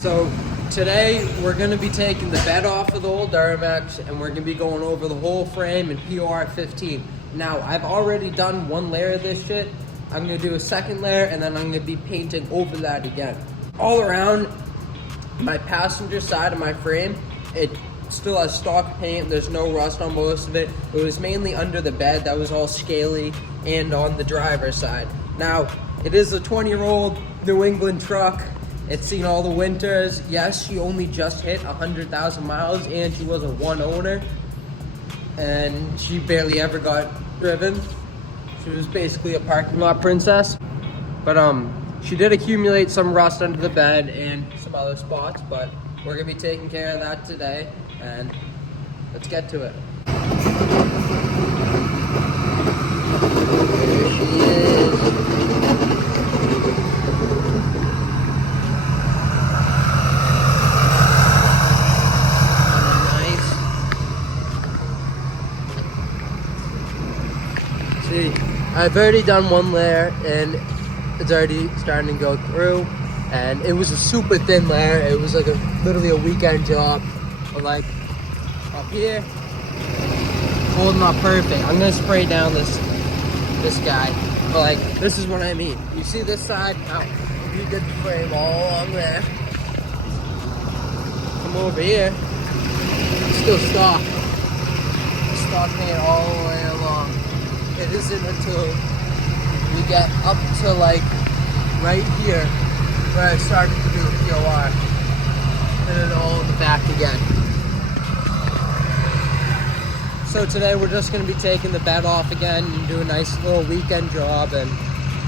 So today we're going to be taking the bed off of the old Duramax and we're going to be going over the whole frame in POR 15. Now I've already done one layer of this shit. I'm going to do a second layer and then I'm going to be painting over that again. All around my passenger side of my frame, it still has stock paint. There's no rust on most of it. It was mainly under the bed that was all scaly and on the driver's side. Now it is a 20-year-old New England truck. It's seen all the winters. Yes, she only just hit 100,000 miles and she was a one owner. And she barely ever got driven. She was basically a parking lot princess. But she did accumulate some rust under the bed and some other spots, but we're gonna be taking care of that today. And let's get to it. There she is. See, I've already done one layer and it's already starting to go through, and it was a super thin layer. It was like literally a weekend job. But like up here, holding up perfect. I'm gonna spray down this guy. But like, this is what I mean. You see this side? Now, if you did the frame all along there, come over here, it's still stock. Stock paint all the way along. It isn't until we get up to like right here where I started to do the POR, and then all in the back again. So today we're just going to be taking the bed off again and do a nice little weekend job and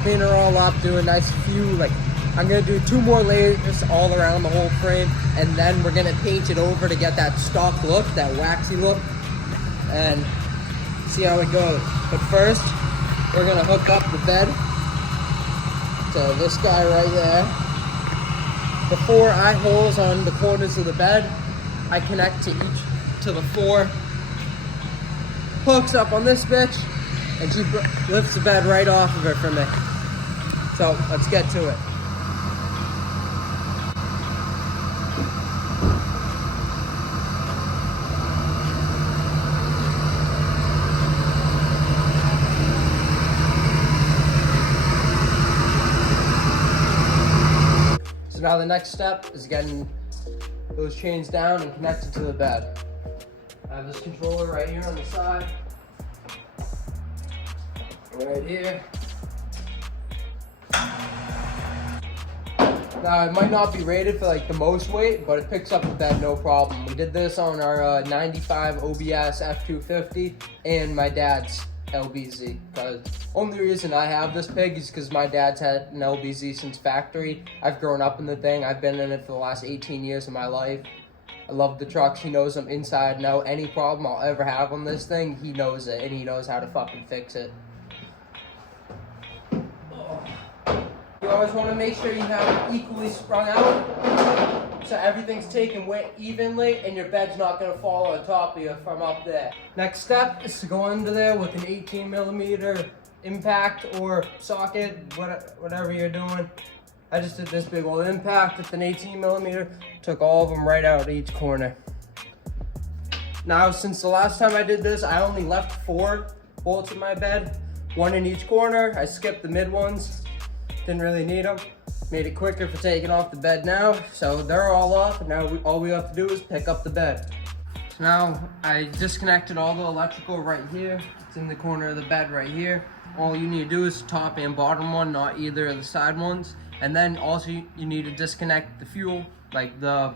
clean her all up, do a nice few, like I'm going to do 2 more layers all around the whole frame, and then we're going to paint it over to get that stock look, that waxy look, and see how it goes. But first, we're gonna hook up the bed to this guy right there. The 4 eye holes on the corners of the bed, I connect to the 4 hooks up on this bitch, and she lifts the bed right off of it for me. So let's get to it. Now the next step is getting those chains down and connected to the bed. I have this controller right here on the side, right here. Now it might not be rated for like the most weight, but it picks up the bed no problem. We did this on our 95 OBS F250 and my dad's LBZ. Because only reason I have this pig is because my dad's had an LBZ since factory. I've grown up in the thing. I've been in it for the last 18 years of my life. I love the trucks. He knows them inside and out. Any problem I'll ever have on this thing, he knows it, and he knows how to fucking fix it. You always want to make sure you have it equally sprung out, so everything's taken weight evenly and your bed's not going to fall on top of you from up there. Next step is to go under there with an 18mm impact or socket, whatever you're doing. I just did this big old impact with an 18mm, took all of them right out of each corner. Now, since the last time I did this, I only left 4 bolts in my bed, 1 in each corner. I skipped the mid ones, didn't really need them. Made it quicker for taking off the bed now, so they're all off. Now all we have to do is pick up the bed. So now I disconnected all the electrical right here. It's in the corner of the bed right here. All you need to do is top and bottom one, not either of the side ones. And then also you need to disconnect the fuel, like the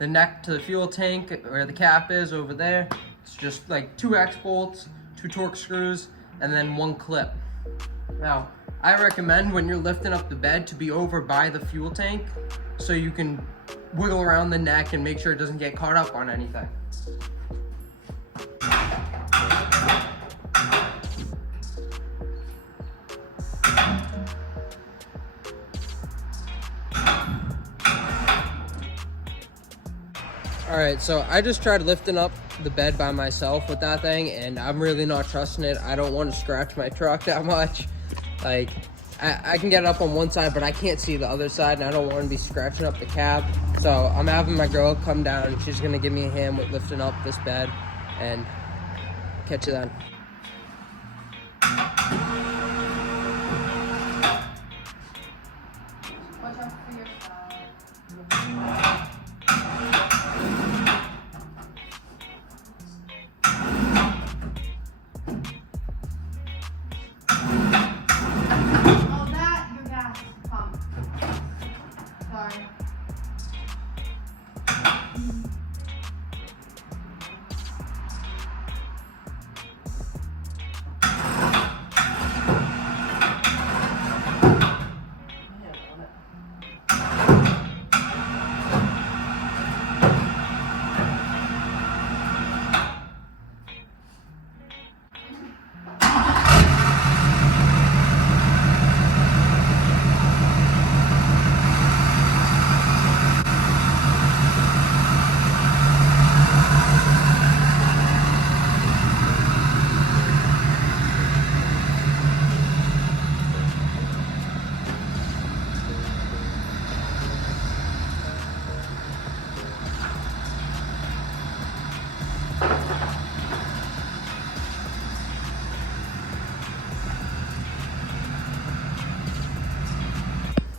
neck to the fuel tank where the cap is over there. It's just like 2 X bolts, 2 Torx screws, and then 1 clip. Now, I recommend when you're lifting up the bed to be over by the fuel tank so you can wiggle around the neck and make sure it doesn't get caught up on anything. Alright, so I just tried lifting up the bed by myself with that thing, and I'm really not trusting it. I don't want to scratch my truck that much. Like, I can get it up on one side, but I can't see the other side, and I don't want to be scratching up the cab. So I'm having my girl come down. She's gonna give me a hand with lifting up this bed, and catch you then. Watch out for your side. Oh, that, your gas pump. Sorry.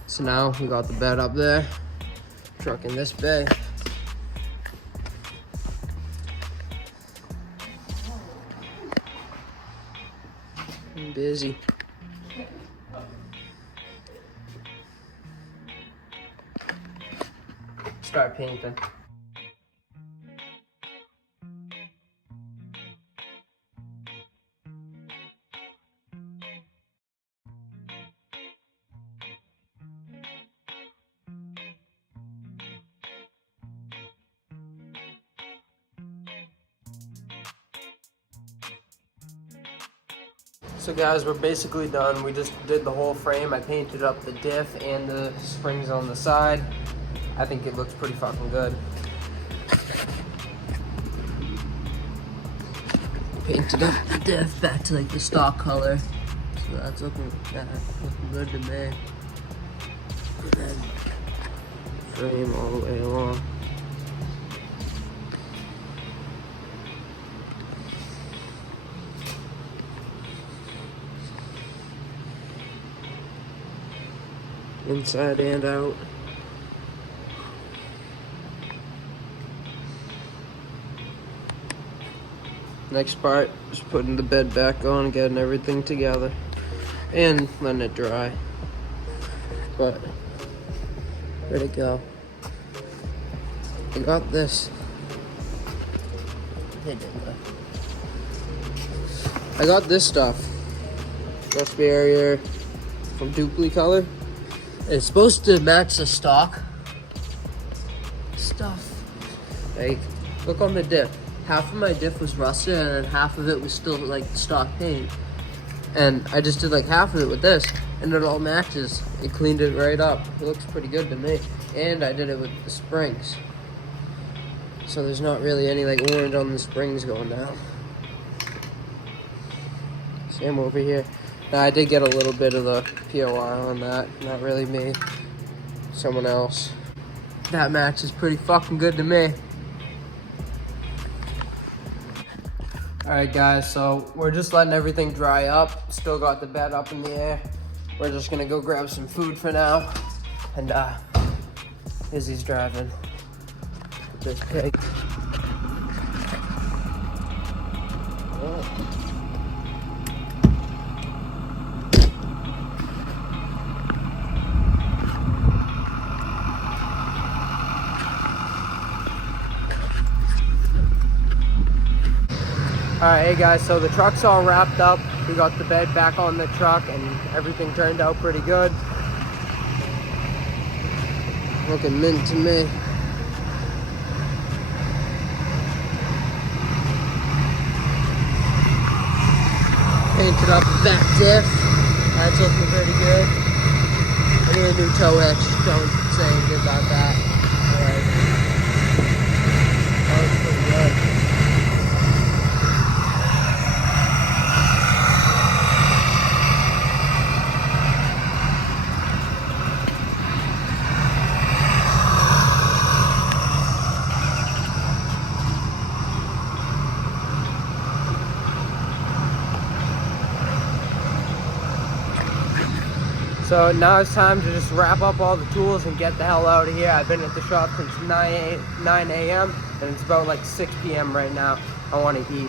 So now we got the bed up there, truck in this bay. I'm busy. Start painting. So guys, we're basically done. We just did the whole frame. I painted up the diff and the springs on the side. I think it looks pretty fucking good. Painted up the diff back to like the stock color. So that's looking good to me. And then frame all the way along. Inside and out. Next part is putting the bed back on, getting everything together, and letting it dry. But where'd it go? I got this. I got this stuff. Dust barrier from Dupli Color. It's supposed to match the stock stuff. Like, look on the diff. Half of my diff was rusted and then half of it was still like stock paint. And I just did like half of it with this and it all matches. It cleaned it right up. It looks pretty good to me. And I did it with the springs. So there's not really any like orange on the springs going down. Same over here. Now, I did get a little bit of the POI on that. Not really me. Someone else. That match is pretty fucking good to me. Alright guys, so we're just letting everything dry up. Still got the bed up in the air. We're just gonna go grab some food for now. And Izzy's driving with this pig. Oh. Alright, hey guys, so the truck's all wrapped up. We got the bed back on the truck and everything turned out pretty good. Looking mint to me. Painted up the back diff. That's looking pretty good. I need a new toe hitch. Don't say anything about that. Alright. That was pretty good. So now it's time to just wrap up all the tools and get the hell out of here. I've been at the shop since 9 a.m. and it's about like 6 p.m. right now. I want to eat.